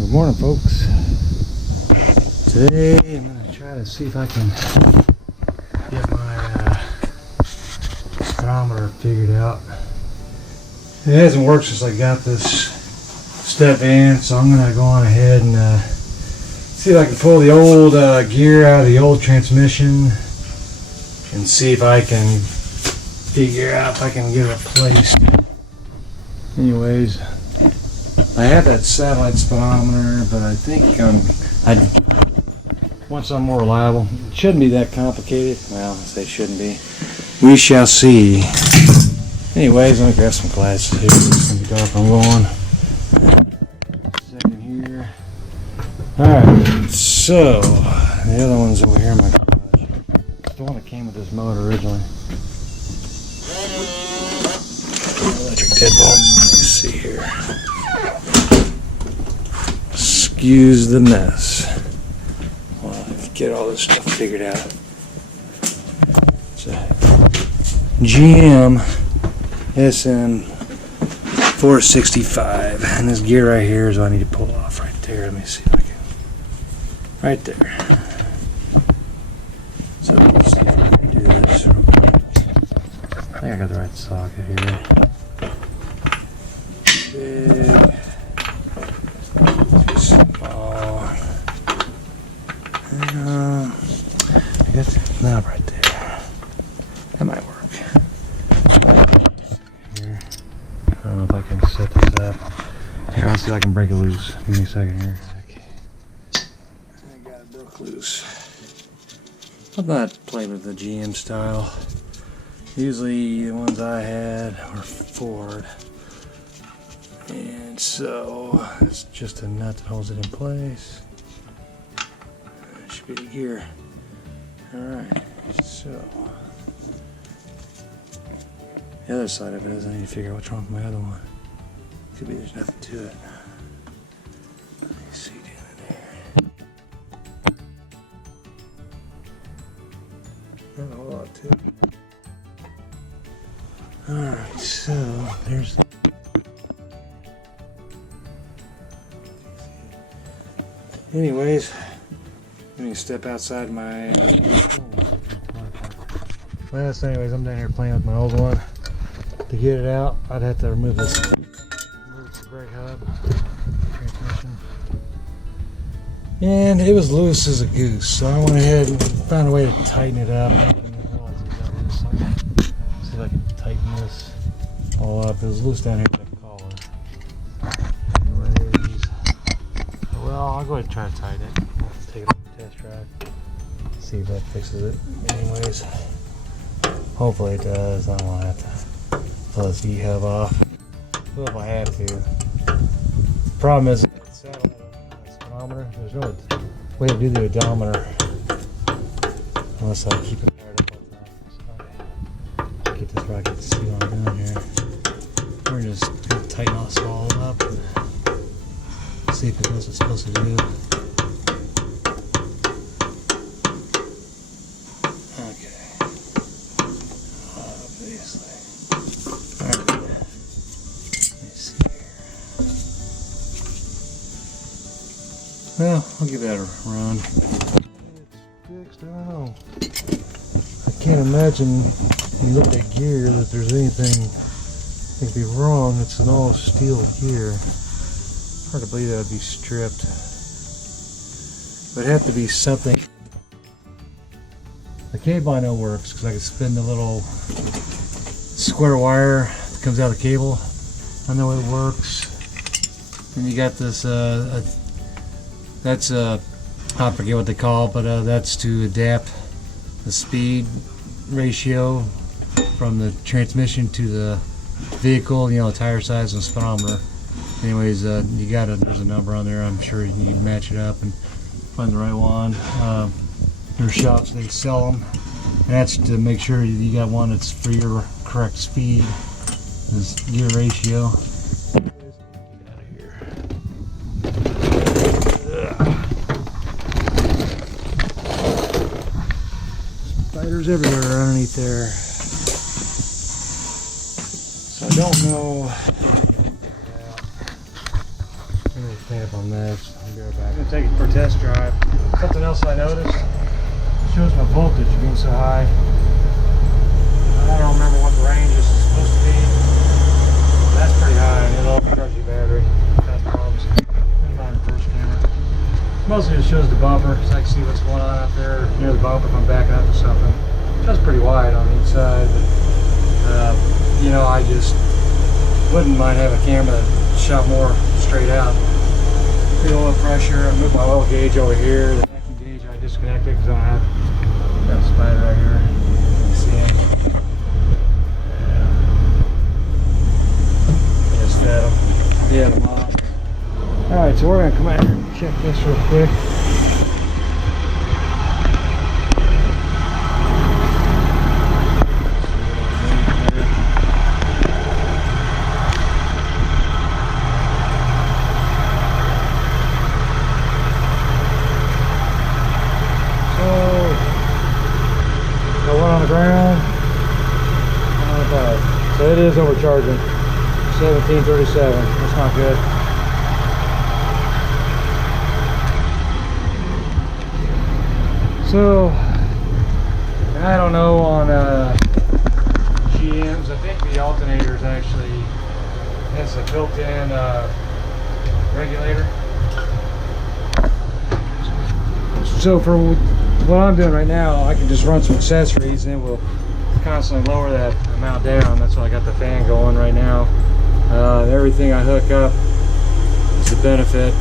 Good morning, folks. Today I'm going to try to see if I can get my speedometer figured out. It hasn't worked since I got this Stepvan, so I'm going to go on ahead and see if I can pull the old gear out of the old transmission and see if I can figure out if I can get it replaced. Anyways, I have that satellite speedometer, but I think I want something more reliable. It shouldn't be that complicated. Well, I say shouldn't be. We shall see. Anyways, let me grab some glasses here. It's gonna be dark. I'm going. Second here. Alright, so the other one's over here in my garage. It's the one that came with this motor originally. Electric deadbolt. Let's see here. Excuse the mess. Well, I get all this stuff figured out. It's a GM SM 465, and this gear right here is what I need to pull off right there. Let me see if I can. Right there. So let's see if I can do this real quick. I think I got the right socket here. Big. Too small. I guess it's not right there. That might work. Here. I don't know if I can set this up. Here, I'll see if I can break it loose. Give me a second here. Okay. I got it broke loose. I'm not playing with the GM style. Usually the ones I had were Ford. And so it's just a nut that holds it in place. That should be the gear. Alright, so the other side of it is I need to figure out what's wrong with my other one. Could be there's nothing to it. Let me see down in there. Not a whole lot to it. Alright, so there's anyways, let me step outside my last. Anyways, I'm down here playing with my old one. To get it out, I'd have to remove this brake hub, transmission, and it was loose as a goose. So I went ahead and found a way to tighten it up. See if I can tighten this all up. It was loose down here with that collar. Anyways, well, I'll go ahead and try to tighten it. I'll take it off the test drive. See if that fixes it. Anyways, hopefully it does. I don't have to pull this E-hub off. Well, if I had to. The problem is the satellite speedometer. There's no way to do the odometer unless I keep it fired up all the time. So get this right, get the see what I'm doing here. We're just gonna tighten all this all up and see if it does what it's supposed to do. Well, I'll give that a run. It's fixed, I don't know. I can't imagine when you look at gear that there's anything that could be wrong. It's an all steel gear. Hard to believe that would be stripped. But it'd have to be something. The cable I know works because I can spin the little square wire that comes out of the cable. I know it works. And you got this that's I forget what they call it, but that's to adapt the speed ratio from the transmission to the vehicle, you know, the tire size and speedometer. Anyways, you got there's a number on there. I'm sure you can match it up and find the right one. There's shops, they sell them, and that's to make sure you got one that's for your correct speed, this gear ratio. Spiders everywhere underneath there. So I don't know. clean up on this. I'll be right back. I'm gonna take it for a test drive. Something else I noticed, it shows my voltage being so high. I don't remember what the range is supposed to be. That's pretty high, and it'll overcharge your battery. Cause problems. My reverse camera. Mostly it shows the bumper, so I can see what's going on out there near the bumper if I'm backing up to something. It shows pretty wide on each side, but you know, I just wouldn't mind having a camera that shot more straight out. Feel oil pressure. I moved my oil gauge over here. The vacuum gauge I disconnected because I don't have that spider right here. You can see it. Yeah. Just fed them. Yeah, them off. Alright, so we're going to come out here and check this real quick. So it is overcharging. 1737. That's not good. So I don't know on GMs. I think the alternator is actually has a built-in regulator. So for what I'm doing right now, I can just run some accessories and it will constantly lower that amount down. That's why I got the fan going right now. Everything I hook up is a benefit.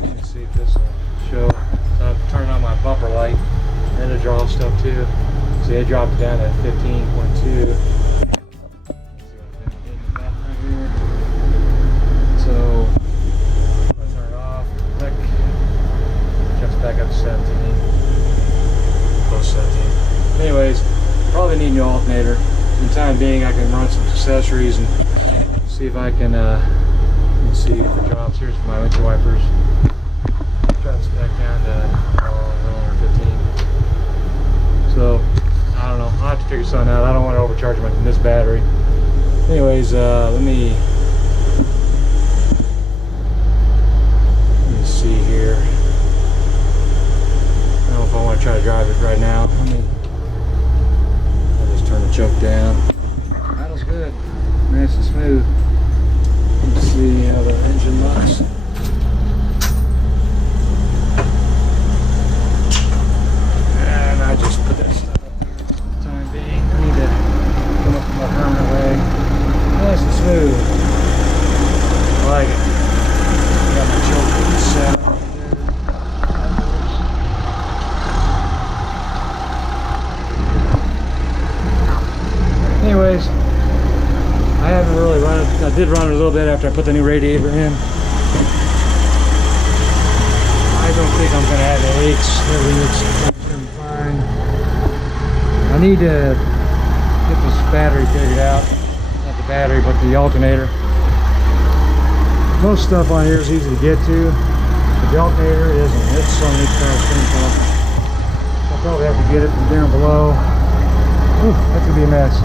Let me see if this will show. Turn on my bumper light and it draws stuff too. See, I dropped it down at 15.2. So if I turn it off, click, jumps back up to 17. Close 17. Anyways, probably need a new alternator. For the time being, I can run some accessories and see if I can see if it drops. Here's my windshield wipers. Drops back down to over 15. So I don't know. I'll have to figure something out. I don't want to overcharge this battery. Anyways, let me see here. I don't know if I want to try to drive it right now. Turn the choke down. Idle's good. Nice and smooth. Let's see how the engine looks. And I just put that stuff up here for the time being. I need to come up with my permanent way. Nice and smooth. I like it. Got my choke set up. Anyways, I haven't really run it. I did run it a little bit after I put the new radiator in. I don't think I'm going to have any leaks. Everything looks fine. I need to get this battery figured out. Not the battery, but the alternator. Most stuff on here is easy to get to, but the alternator isn't. It's on each kind of screen top. I'll probably have to get it from down below. Ooh, that's going to be a mess.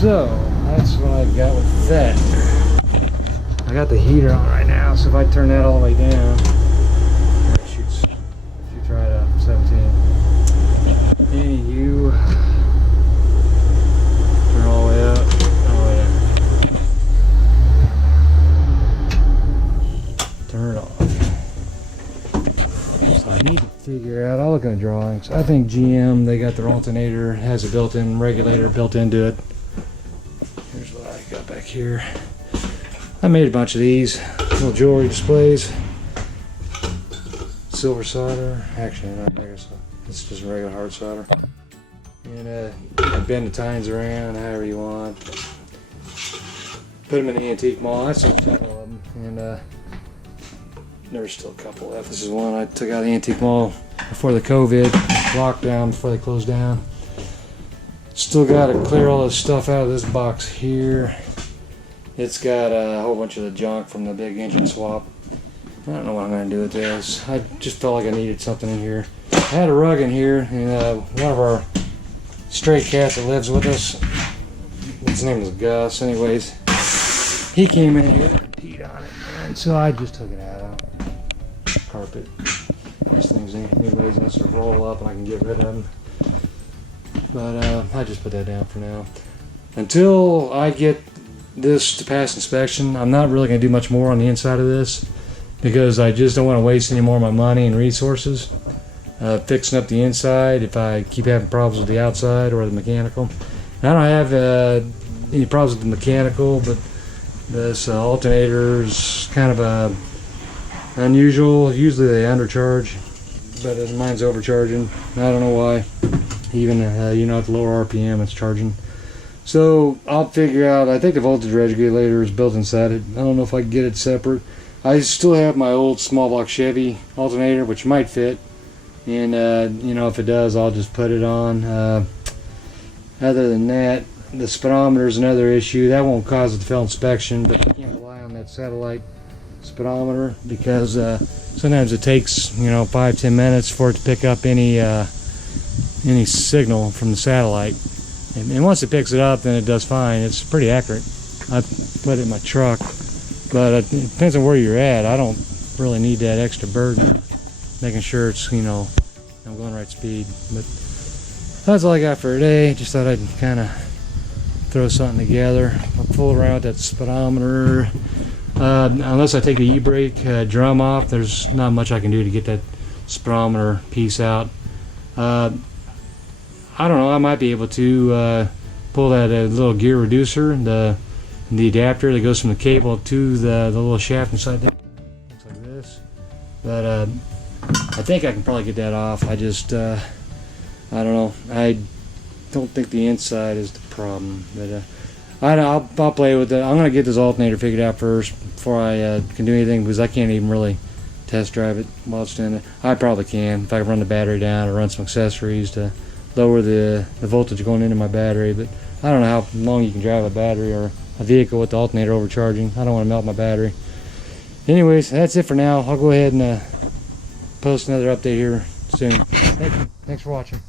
So that's what I got with that. I got the heater on right now, so if I turn that all the way down, it shoots right up 17. Anywho, turn all the way up. Oh yeah. Turn it off. So I need to figure out, I'll look at the drawings. I think GM, they got their alternator, has a built-in regulator built into it. Here's what I got back here. I made a bunch of these little jewelry displays. Silver solder, actually not regular solder. It's just regular hard solder. And you can bend the tines around however you want. Put them in the antique mall. I saw a couple of them, and there's still a couple left. This is one I took out of the antique mall before the COVID lockdown, before they closed down. Still got to clear all this stuff out of this box here. It's got a whole bunch of the junk from the big engine swap. I don't know what I'm going to do with this. I just felt like I needed something in here. I had a rug in here, and one of our stray cats that lives with us, his name was Gus. Anyways, he came in here and peed on it, and so I just took it out. Carpet. These things, anyways, unless they roll up and I can get rid of them. But I just put that down for now. Until I get this to pass inspection, I'm not really going to do much more on the inside of this because I just don't want to waste any more of my money and resources fixing up the inside if I keep having problems with the outside or the mechanical. And I don't have any problems with the mechanical, but this alternator's kind of unusual. Usually they undercharge, but mine's overcharging. I don't know why. Even you know, at the lower RPM it's charging. So I'll figure out. I think the voltage regulator is built inside it. I don't know if I can get it separate. I still have my old small block Chevy alternator, which might fit, and you know, if it does, I'll just put it on. Other than that, the speedometer is another issue. That won't cause it to fail inspection, but you can't rely on that satellite speedometer because sometimes it takes, you know, 5-10 minutes for it to pick up any signal from the satellite. And once it picks it up, then it does fine. It's pretty accurate. I put it in my truck, but it depends on where you're at. I don't really need that extra burden, making sure it's, you know, I'm going right speed. But that's all I got for today. Just thought I'd kind of throw something together. I'll fool around with that speedometer. Unless I take the e-brake drum off, there's not much I can do to get that speedometer piece out. I don't know, I might be able to pull that little gear reducer, the adapter that goes from the cable to the little shaft inside there. Looks like this. But I think I can probably get that off. I just, I don't know. I don't think the inside is the problem. But I'll play with it. I'm going to get this alternator figured out first before I can do anything, because I can't even really test drive it while it's doing it. I probably can if I can run the battery down or run some accessories to lower the voltage going into my battery. But I don't know how long you can drive a battery or a vehicle with the alternator overcharging. I don't want to melt my battery. Anyways, that's it for now. I'll go ahead and post another update here soon. Thank you. Thanks for watching.